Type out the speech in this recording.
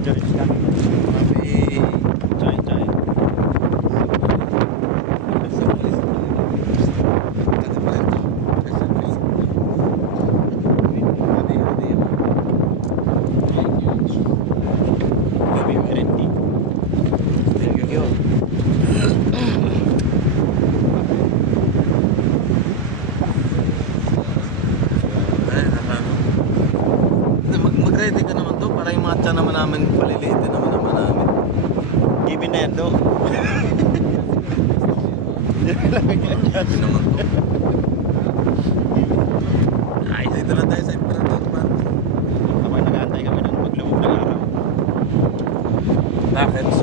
George ka. Kami Chay, chay. Gabi merendi. Thank you. Mag-ready ka naman to para yung matcha naman namin palilitin naman namin. Give na yan do. Hindi naman to. Ay, Dito na tayo sa Imperator Park. habang nag-aantay kami ng paglubog ng araw. Bakit?